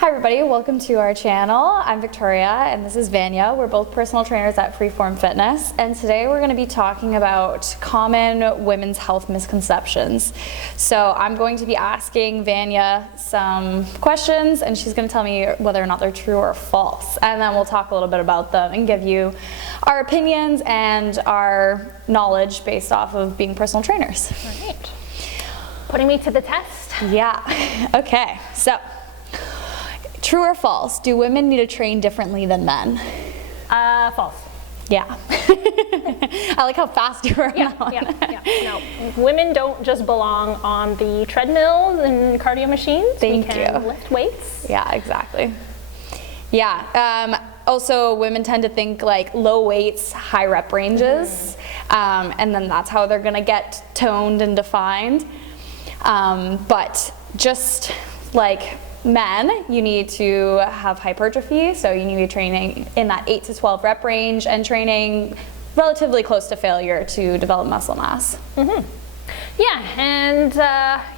Hi everybody, welcome to our channel. I'm Victoria and this is Vania. We're both personal trainers at Freeform Fitness, and today we're going to be talking about common women's health misconceptions. So I'm going to be asking Vania some questions and she's going to tell me whether or not they're true or false, and then we'll talk a little bit about them and give you our opinions and our knowledge based off of being personal trainers. All right. Putting me to the test. Yeah. Okay, so true or false? Do women need to train differently than men? False. Yeah. I like how fast you were on that one. No, women don't just belong on the treadmills and cardio machines. Thank we can lift weights. Yeah, exactly. Yeah. Also, women tend to think like low weights, high rep ranges, and then that's how they're gonna get toned and defined. But just like men, you need to have hypertrophy, so you need to be training in that 8 to 12 rep range and training relatively close to failure to develop muscle mass. Yeah, and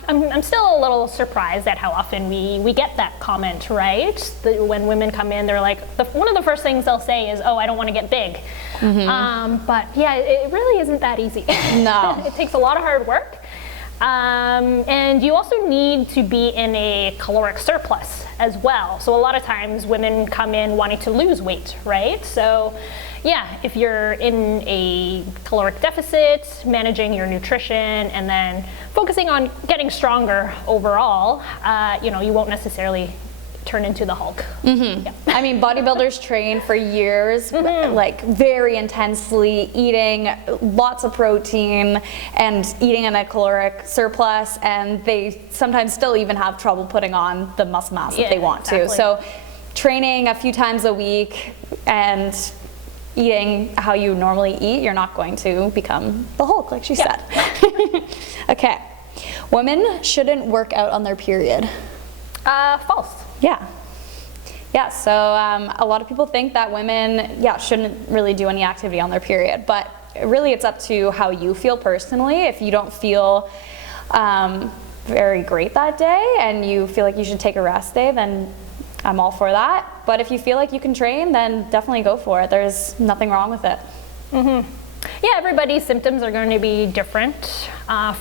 I'm still a little surprised at how often we get that comment, right? When women come in, they're like, one of the first things they'll say is, oh, I don't want to get big. But yeah, it really isn't that easy. No. It takes a lot of hard work. And you also need to be in a caloric surplus as well. So a lot of times women come in wanting to lose weight, right? So yeah, if you're in a caloric deficit, managing your nutrition, and then focusing on getting stronger overall, you won't necessarily turn into the Hulk. Yeah. I mean, bodybuilders train for years, like very intensely, eating lots of protein and eating in a caloric surplus, and they sometimes still even have trouble putting on the muscle mass if they want to. So training a few times a week and eating how you normally eat, you're not going to become the Hulk, like she said. Okay. Women shouldn't work out on their period. False. Yeah, so a lot of people think that women, shouldn't really do any activity on their period, but really it's up to how you feel personally. If you don't feel very great that day and you feel like you should take a rest day, then I'm all for that. But if you feel like you can train, then definitely go for it. There's nothing wrong with it. Yeah, everybody's symptoms are going to be different.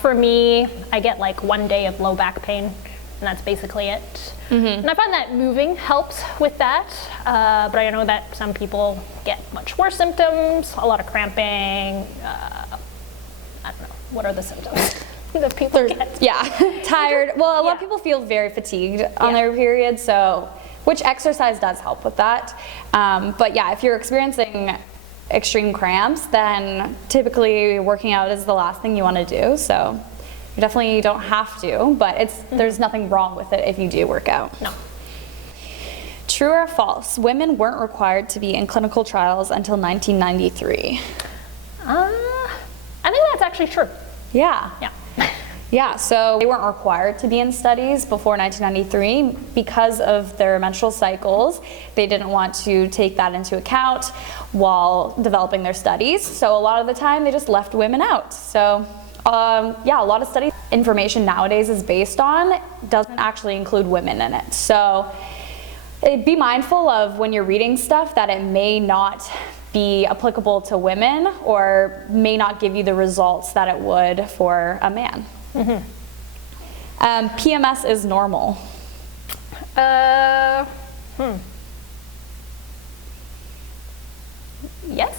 For me, I get like 1 day of low back pain, and that's basically it. And I find that moving helps with that, but I know that some people get much worse symptoms, a lot of cramping, I don't know, what are the symptoms that people get? Yeah, tired. Well, a lot of people feel very fatigued on their period, so, which exercise does help with that. But yeah, if you're experiencing extreme cramps, then typically working out is the last thing you want to do, so you definitely don't have to, but there's nothing wrong with it if you do work out. No. True or false? Women weren't required to be in clinical trials until 1993. I think that's actually true. Yeah. Yeah. So they weren't required to be in studies before 1993 because of their menstrual cycles. They didn't want to take that into account while developing their studies. So a lot of the time they just left women out. So a lot of studies information nowadays is based on doesn't actually include women in it. So be mindful of when you're reading stuff that it may not be applicable to women or may not give you the results that it would for a man. PMS is normal. Yes.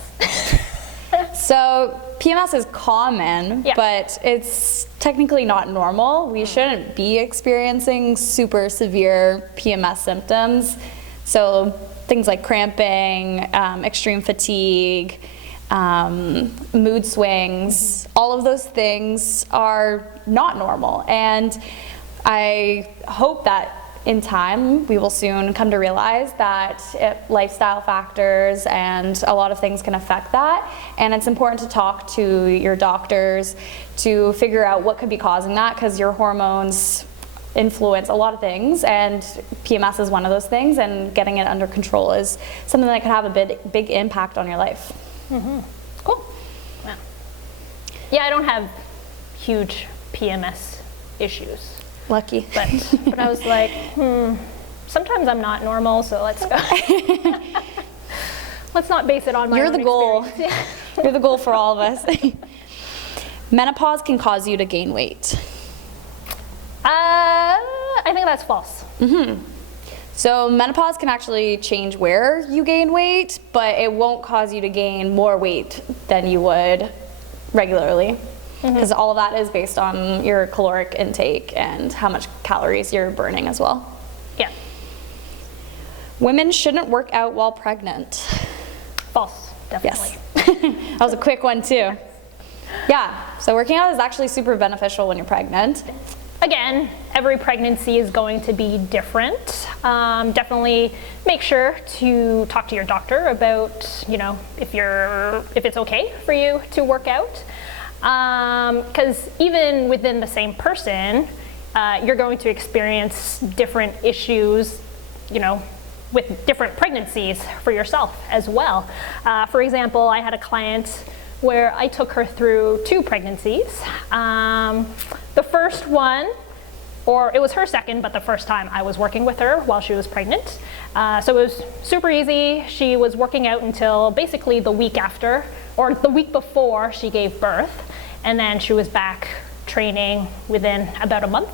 So PMS is common, but it's technically not normal. We shouldn't be experiencing super severe PMS symptoms. So things like cramping, extreme fatigue, mood swings, all of those things are not normal. And I hope that in time, we will soon come to realize that lifestyle factors and a lot of things can affect that. And it's important to talk to your doctors to figure out what could be causing that, because your hormones influence a lot of things, and PMS is one of those things, and getting it under control is something that can have a big impact on your life. Cool. Yeah, I don't have huge PMS issues. Lucky. But I was like, sometimes I'm not normal, so let's go. Let's not base it on my You're own the goal. experience. You're the goal for all of us. Menopause can cause you to gain weight. I think that's false. So menopause can actually change where you gain weight, but it won't cause you to gain more weight than you would regularly. Because all of that is based on your caloric intake and how much calories you're burning as well. Yeah. Women shouldn't work out while pregnant. False, definitely. Yes. That was a quick one too. Yeah, so working out is actually super beneficial when you're pregnant. Again, every pregnancy is going to be different. Definitely make sure to talk to your doctor about, if it's okay for you to work out. Because even within the same person, you're going to experience different issues, with different pregnancies for yourself as well. For example, I had a client where I took her through 2 pregnancies. The first one, or it was her second, but the first time I was working with her while she was pregnant. So it was super easy. She was working out until basically the week after, or the week before she gave birth. And then she was back training within about a month.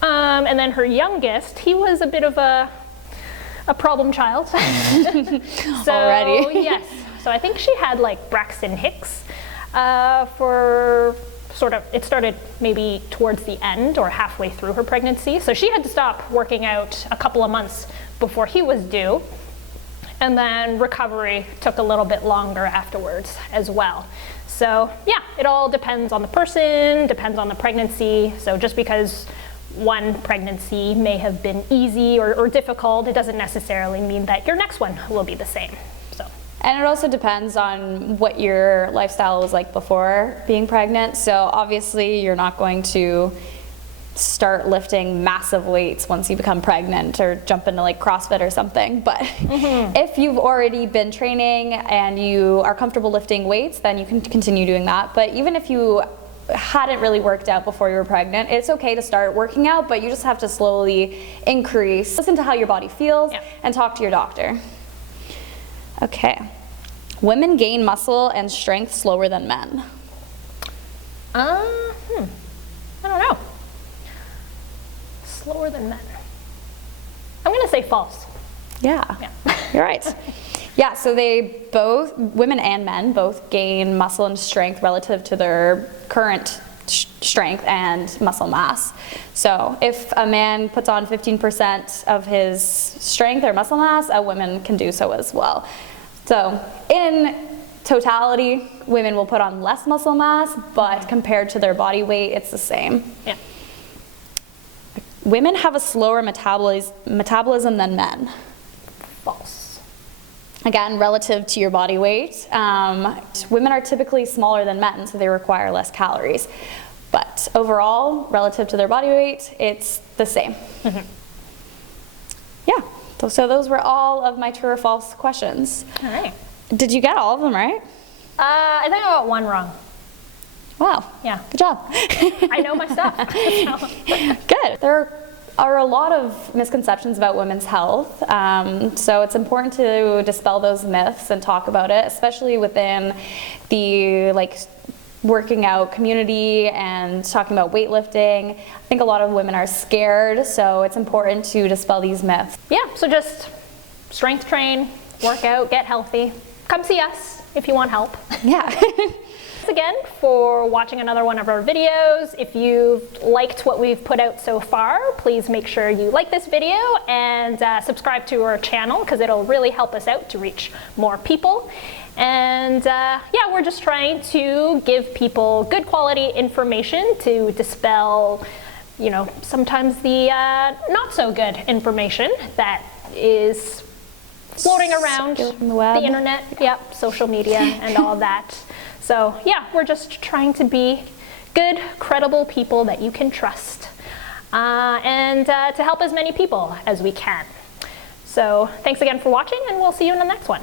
And then her youngest, he was a bit of a problem child. So, already. Yes. So I think she had like Braxton Hicks it started maybe towards the end or halfway through her pregnancy. So she had to stop working out a couple of months before he was due. And then recovery took a little bit longer afterwards as well. So yeah, it all depends on the person, depends on the pregnancy. So just because one pregnancy may have been easy or difficult, it doesn't necessarily mean that your next one will be the same. And it also depends on what your lifestyle was like before being pregnant. So obviously you're not going to start lifting massive weights once you become pregnant or jump into like CrossFit or something. But if you've already been training and you are comfortable lifting weights, then you can continue doing that. But even if you hadn't really worked out before you were pregnant, it's okay to start working out, but you just have to slowly increase. Listen to how your body feels and talk to your doctor. Okay. Women gain muscle and strength slower than men. I don't know. Slower than men. I'm going to say false. Yeah. You're right. Yeah, so they both, women and men, both gain muscle and strength relative to their current strength and muscle mass. So if a man puts on 15% of his strength or muscle mass, a woman can do so as well. So in totality, women will put on less muscle mass, but compared to their body weight, it's the same. Yeah. Women have a slower metabolism than men. False. Again, relative to your body weight, women are typically smaller than men, so they require less calories. But overall, relative to their body weight, it's the same. Yeah, so those were all of my true or false questions. All right. Did you get all of them right? I think I got one wrong. Wow. Yeah. Good job. I know my stuff. Good. There are a lot of misconceptions about women's health, so it's important to dispel those myths and talk about it, especially within the working out community and talking about weightlifting. I think a lot of women are scared, so it's important to dispel these myths. Yeah, so just strength train, work out, get healthy. Come see us if you want help. Yeah. Thanks again for watching another one of our videos. If you've liked what we've put out so far, please make sure you like this video and subscribe to our channel, because it'll really help us out to reach more people. And yeah, we're just trying to give people good quality information to dispel, sometimes the not so good information that is floating around the internet, social media and all of that. So yeah, we're just trying to be good, credible people that you can trust, and to help as many people as we can. So thanks again for watching, and we'll see you in the next one.